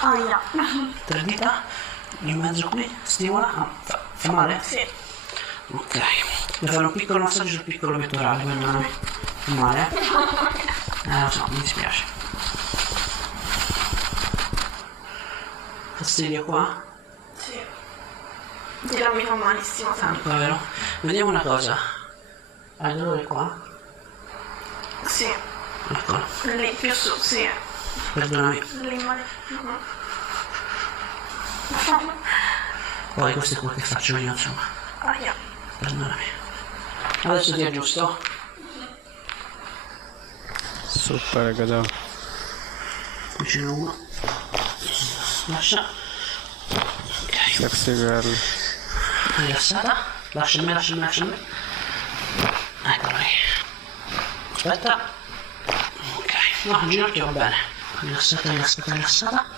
Aia. 3 dita in mezzo qui, stimola, fa male? Sì. Ok, devo fare un piccolo massaggio sul piccolo pettorale, perdonami. Fa male? Lo so, mi dispiace. Fastidio qua? Sì. Dirà mi fa malissimo sempre. Ecco, vero? Vediamo una cosa. Hai dolore qua? Sì. Eccolo. Lì più su, sì. Perdonami. Lì male. Poi questo è quello che faccio io, insomma. Aia. Perdonami. Adesso ti aggiusto. Super, godo. Vicino uno. Lascia. Ok. Sexy girl. Rilassata. Lasciami. Eccola lì. Aspetta. Ok. No, il ginocchio va bene. Rilassata.